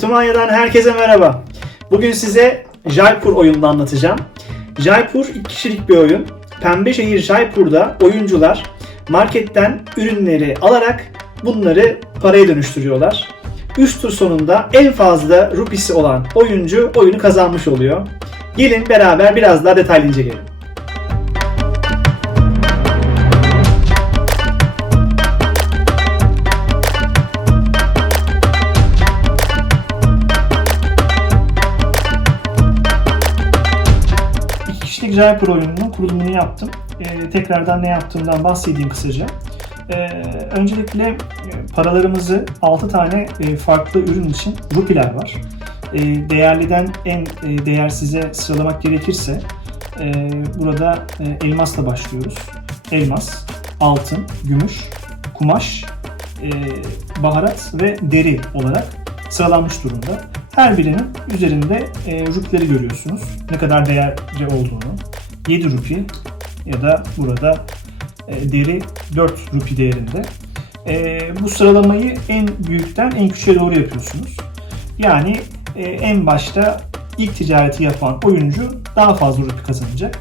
Kutumanya'dan herkese merhaba. Bugün size Jaipur oyununu anlatacağım. Jaipur iki kişilik bir oyun. Pembe şehir Jaipur'da oyuncular marketten ürünleri alarak bunları paraya dönüştürüyorlar. 3 tur sonunda en fazla rupisi olan oyuncu oyunu kazanmış oluyor. Gelin beraber biraz daha detaylı inceleyelim. Jaipur oyununun kurulumunu yaptım. Ee, tekrardan ne yaptığımdan bahsedeyim kısaca. Ee, öncelikle e, paralarımızı 6 tane e, farklı ürün için rupiler var. E, değerliden en e, değersize sıralamak gerekirse e, burada e, elmasla başlıyoruz. Elmas, altın, gümüş, kumaş, e, baharat ve deri olarak sıralanmış durumda. Her birinin üzerinde e, rupileri görüyorsunuz. Ne kadar değerli olduğunu. 7 rupi ya da burada e, deri 4 rupi değerinde. E, bu sıralamayı en büyükten en küçüğe doğru yapıyorsunuz. Yani e, en başta ilk ticareti yapan oyuncu daha fazla rupi kazanacak.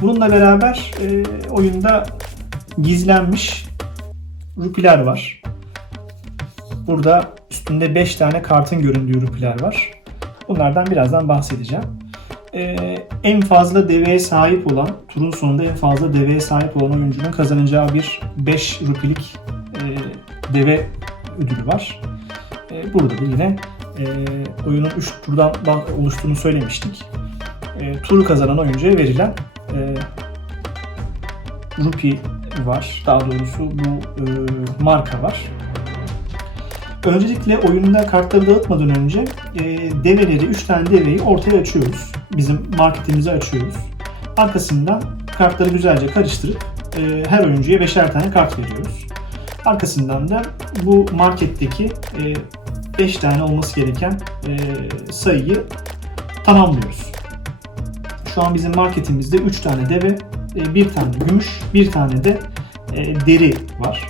Bununla beraber e, oyunda gizlenmiş rupiler var. Burada üstünde 5 tane kartın göründüğü rupiler var. Bunlardan birazdan bahsedeceğim. Ee, en fazla deveye sahip olan, turun sonunda en fazla deveye sahip olan oyuncunun kazanacağı bir 5 rupilik e, deve ödülü var. E, burada da yine e, oyunun 3 turdan oluştuğunu söylemiştik. E, turu kazanan oyuncuya verilen e, rupi var. Daha doğrusu bu e, marka var. Öncelikle oyunda kartları dağıtmadan önce e, develeri, 3 tane deveyi ortaya açıyoruz. Bizim marketimizi açıyoruz. Arkasından kartları güzelce karıştırıp e, her oyuncuya beşer tane kart veriyoruz. Arkasından da bu marketteki 5 tane olması gereken e, sayıyı tamamlıyoruz. Şu an bizim marketimizde 3 tane deve, 1 tane gümüş, 1 tane de e, deri var.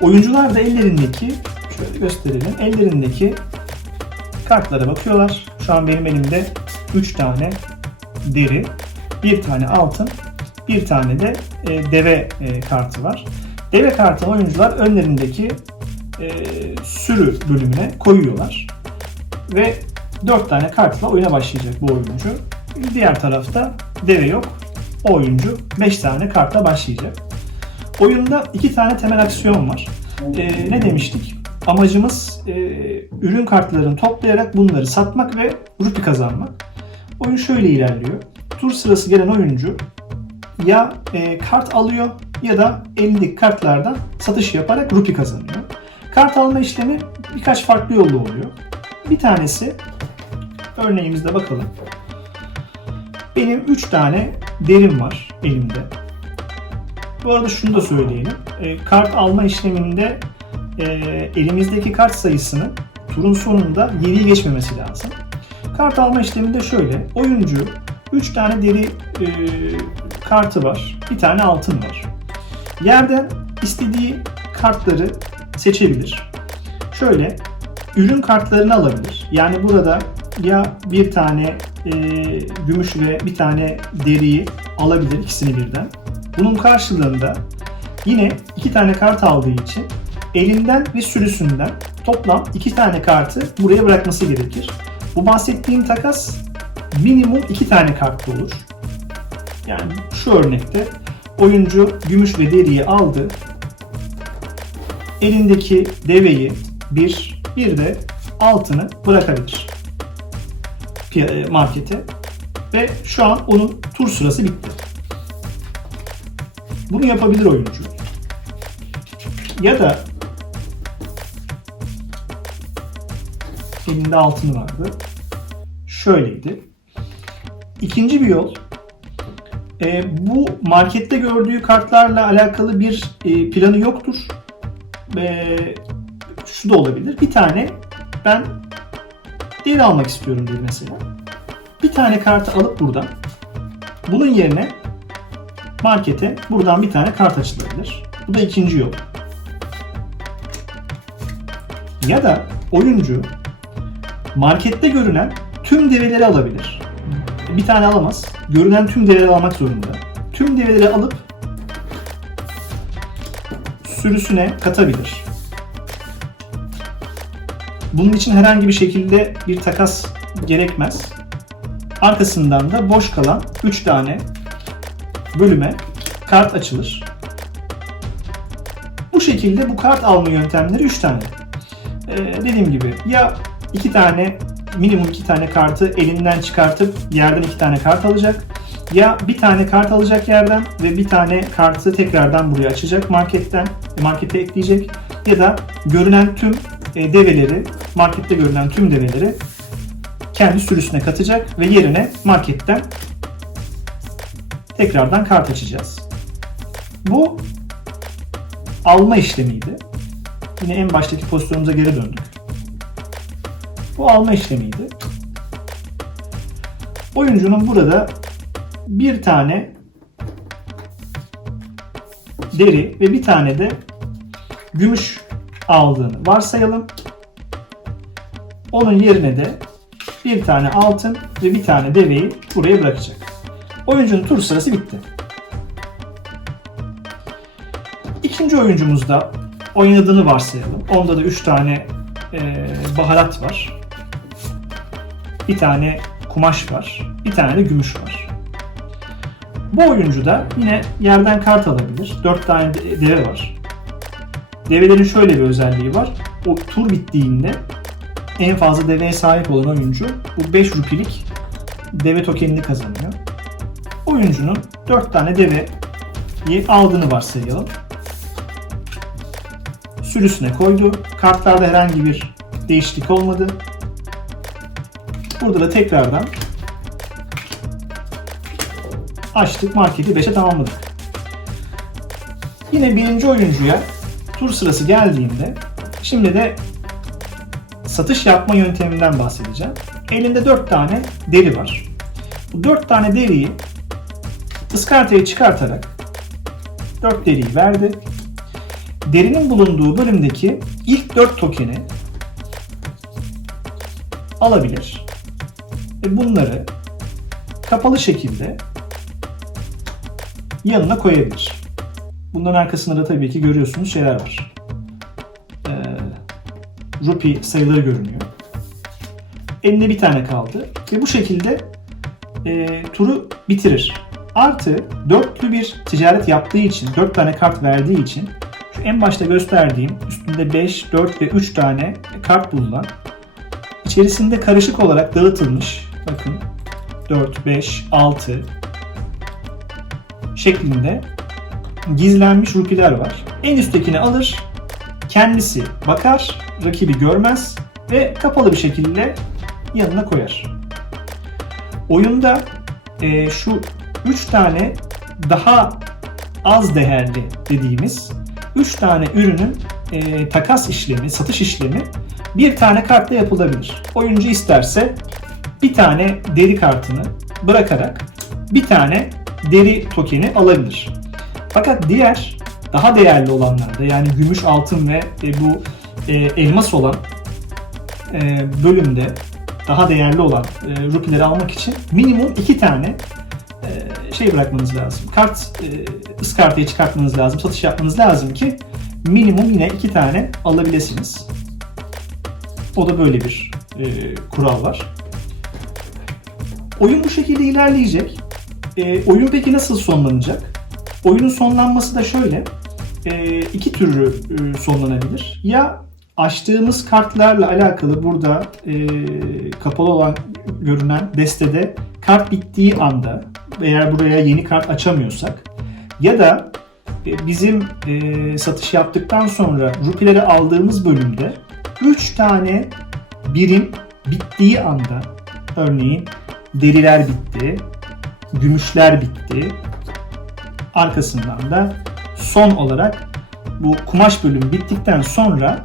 Oyuncular da ellerindeki şöyle gösterelim. Ellerindeki kartlara bakıyorlar. Şu an benim elimde 3 tane deri, 1 tane altın, 1 tane de e, deve e, kartı var. Deve kartını oyuncular önlerindeki e, sürü bölümüne koyuyorlar. Ve 4 tane kartla oyuna başlayacak bu oyuncu. Diğer tarafta deve yok. O oyuncu 5 tane kartla başlayacak. Oyunda iki tane temel aksiyon var. E, ne demiştik? Amacımız e, ürün kartlarını toplayarak bunları satmak ve rupi kazanmak. Oyun şöyle ilerliyor. Tur sırası gelen oyuncu ya e, kart alıyor ya da elindeki kartlardan satış yaparak rupi kazanıyor. Kart alma işlemi birkaç farklı yolla oluyor. Bir tanesi örneğimizde bakalım. Benim 3 tane derim var elimde. Bu arada şunu da söyleyelim. E, kart alma işleminde e, elimizdeki kart sayısının turun sonunda 7'yi geçmemesi lazım. Kart alma işleminde şöyle. Oyuncu 3 tane deri e, kartı var. Bir tane altın var. Yerden istediği kartları seçebilir. Şöyle ürün kartlarını alabilir. Yani burada ya bir tane e, gümüş ve bir tane deriyi alabilir ikisini birden. Bunun karşılığında yine iki tane kart aldığı için elinden ve sürüsünden toplam iki tane kartı buraya bırakması gerekir. Bu bahsettiğim takas minimum iki tane kartlı olur. Yani şu örnekte oyuncu gümüş ve deriyi aldı. Elindeki deveyi bir, bir de altını bırakabilir piya- markete. Ve şu an onun tur sırası bitti. Bunu yapabilir oyuncu. Ya da elinde altını vardı. Şöyleydi. İkinci bir yol e, bu markette gördüğü kartlarla alakalı bir e, planı yoktur. E, şu da olabilir. Bir tane ben deri almak istiyorum dedi mesela. Bir tane kartı alıp buradan bunun yerine markete buradan bir tane kart açılabilir. Bu da ikinci yol. Ya da oyuncu markette görünen tüm develeri alabilir. Bir tane alamaz. Görünen tüm develeri almak zorunda. Tüm develeri alıp sürüsüne katabilir. Bunun için herhangi bir şekilde bir takas gerekmez. Arkasından da boş kalan 3 tane bölüme kart açılır. Bu şekilde bu kart alma yöntemleri 3 tane. Ee, dediğim gibi ya 2 tane minimum 2 tane kartı elinden çıkartıp yerden 2 tane kart alacak ya bir tane kart alacak yerden ve bir tane kartı tekrardan buraya açacak marketten markete ekleyecek ya da görünen tüm e, develeri markette görünen tüm develeri kendi sürüsüne katacak ve yerine marketten tekrardan kart açacağız. Bu alma işlemiydi. Yine en baştaki pozisyonumuza geri döndük. Bu alma işlemiydi. Oyuncunun burada bir tane deri ve bir tane de gümüş aldığını varsayalım. Onun yerine de bir tane altın ve bir tane deveyi buraya bırakacak. Oyuncunun tur sırası bitti. İkinci oyuncumuzda oynadığını varsayalım. Onda da 3 tane e, baharat var. Bir tane kumaş var. Bir tane de gümüş var. Bu oyuncu da yine yerden kart alabilir. 4 tane de- deve var. Develerin şöyle bir özelliği var. O tur bittiğinde en fazla deveye sahip olan oyuncu bu 5 rupilik deve tokenini kazanıyor. Oyuncunun 4 tane deveyi aldığını varsayalım. Sürüsüne koydu. Kartlarda herhangi bir değişiklik olmadı. Burada da tekrardan açtık marketi 5'e tamamladık. Yine birinci oyuncuya tur sırası geldiğinde şimdi de satış yapma yönteminden bahsedeceğim. Elinde 4 tane deri var. Bu 4 tane deriyi ıskartaya çıkartarak 4 deriyi verdi. Derinin bulunduğu bölümdeki ilk 4 tokeni alabilir. Bunları kapalı şekilde yanına koyabilir. Bunların arkasında da tabii ki görüyorsunuz şeyler var. Ee, rupee sayıları görünüyor. Elinde bir tane kaldı ve bu şekilde e, turu bitirir. Artı dörtlü bir ticaret yaptığı için, dört tane kart verdiği için şu en başta gösterdiğim üstünde 5, 4 ve 3 tane kart bulunan içerisinde karışık olarak dağıtılmış bakın 4, 5, 6 şeklinde gizlenmiş rupiler var. En üsttekini alır, kendisi bakar, rakibi görmez ve kapalı bir şekilde yanına koyar. Oyunda e, şu 3 tane daha az değerli dediğimiz 3 tane ürünün e, takas işlemi, satış işlemi bir tane kartla yapılabilir. Oyuncu isterse bir tane deri kartını bırakarak bir tane deri tokeni alabilir. Fakat diğer daha değerli olanlarda yani gümüş, altın ve bu e, elmas olan e, bölümde daha değerli olan e, rupileri almak için minimum iki tane e, şey bırakmanız lazım. Kart e, ıskartaya çıkartmanız lazım, satış yapmanız lazım ki minimum yine iki tane alabilirsiniz. O da böyle bir kural var. Oyun bu şekilde ilerleyecek. E, oyun peki nasıl sonlanacak? Oyunun sonlanması da şöyle. E, iki türlü e, sonlanabilir. Ya açtığımız kartlarla alakalı burada e, kapalı olan görünen destede kart bittiği anda eğer buraya yeni kart açamıyorsak ya da e, bizim e, satış yaptıktan sonra rupileri aldığımız bölümde 3 tane birim bittiği anda örneğin deriler bitti, gümüşler bitti. Arkasından da son olarak bu kumaş bölümü bittikten sonra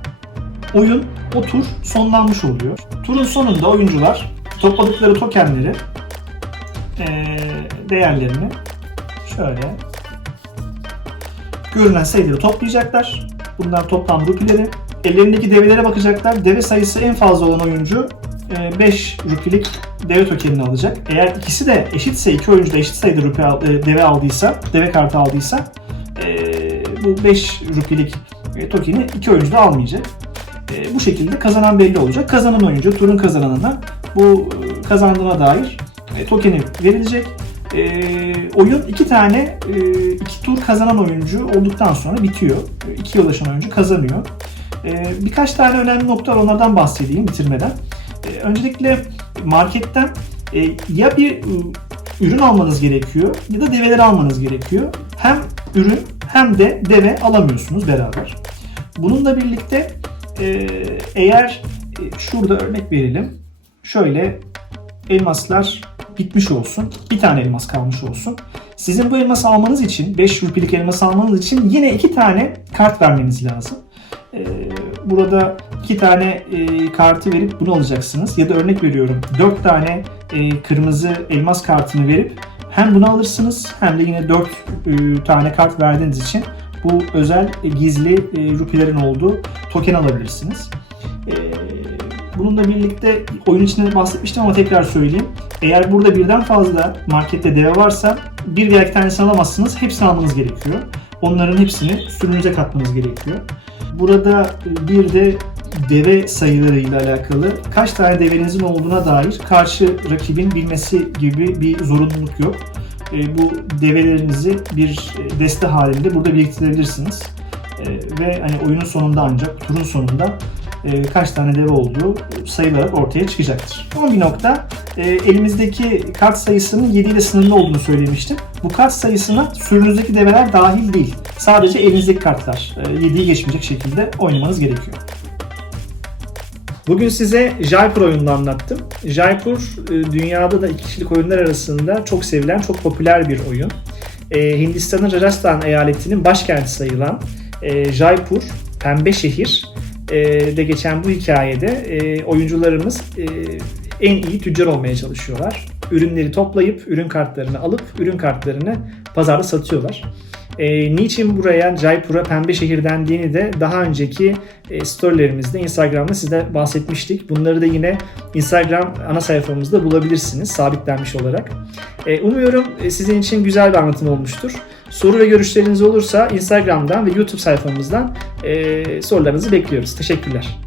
oyun o tur sonlanmış oluyor. Turun sonunda oyuncular topladıkları tokenleri değerlerini şöyle görünen sayıları toplayacaklar. Bunlar toplam rupileri. Ellerindeki develere bakacaklar. Deve sayısı en fazla olan oyuncu 5 rupilik deve tokenini alacak. Eğer ikisi de eşitse, iki oyuncu da eşit sayıda rupi e, deve aldıysa, deve kartı aldıysa e, bu 5 rupilik e, tokeni iki oyuncu da almayacak. E, bu şekilde kazanan belli olacak. Kazanan oyuncu turun kazananına bu e, kazandığına dair e, tokeni verilecek. E, oyun iki tane e, iki tur kazanan oyuncu olduktan sonra bitiyor. E, İkiye ulaşan oyuncu kazanıyor. E, birkaç tane önemli nokta onlardan bahsedeyim bitirmeden. E, öncelikle marketten e, ya bir e, ürün almanız gerekiyor ya da develeri almanız gerekiyor. Hem ürün hem de deve alamıyorsunuz beraber. Bununla birlikte e, eğer e, şurada örnek verelim. Şöyle elmaslar bitmiş olsun. Bir tane elmas kalmış olsun. Sizin bu elması almanız için 5 rupilik elmas almanız için yine iki tane kart vermeniz lazım. Ee, burada iki tane e, kartı verip bunu alacaksınız. Ya da örnek veriyorum 4 tane e, kırmızı elmas kartını verip hem bunu alırsınız hem de yine 4 e, tane kart verdiğiniz için bu özel e, gizli e, rupilerin olduğu token alabilirsiniz. E, bununla birlikte oyun içinde bahsetmiştim ama tekrar söyleyeyim. Eğer burada birden fazla markette deve varsa bir veya iki alamazsınız. Hepsini almanız gerekiyor. Onların hepsini sürünüze katmanız gerekiyor. Burada bir de deve sayılarıyla alakalı kaç tane devenizin olduğuna dair karşı rakibin bilmesi gibi bir zorunluluk yok. E, bu develerinizi bir e, deste halinde burada biriktirebilirsiniz. E, ve hani oyunun sonunda ancak turun sonunda kaç tane deve olduğu sayılarak ortaya çıkacaktır. Son bir nokta elimizdeki kart sayısının 7 ile sınırlı olduğunu söylemiştim. Bu kart sayısına sürünüzdeki develer dahil değil. Sadece elinizdeki kartlar e, 7'yi geçmeyecek şekilde oynamanız gerekiyor. Bugün size Jaipur oyununu anlattım. Jaipur e, dünyada da iki kişilik oyunlar arasında çok sevilen, çok popüler bir oyun. E, Hindistan'ın Rajasthan eyaletinin başkenti sayılan e, Jaipur, Pembe Şehir de geçen bu hikayede oyuncularımız en iyi tüccar olmaya çalışıyorlar. Ürünleri toplayıp ürün kartlarını alıp ürün kartlarını pazarda satıyorlar. E, niçin buraya Jaipur'a pembe şehir dendiğini de daha önceki e, storylerimizde Instagram'da size bahsetmiştik. Bunları da yine Instagram ana sayfamızda bulabilirsiniz sabitlenmiş olarak. E, umuyorum e, sizin için güzel bir anlatım olmuştur. Soru ve görüşleriniz olursa Instagram'dan ve YouTube sayfamızdan e, sorularınızı bekliyoruz. Teşekkürler.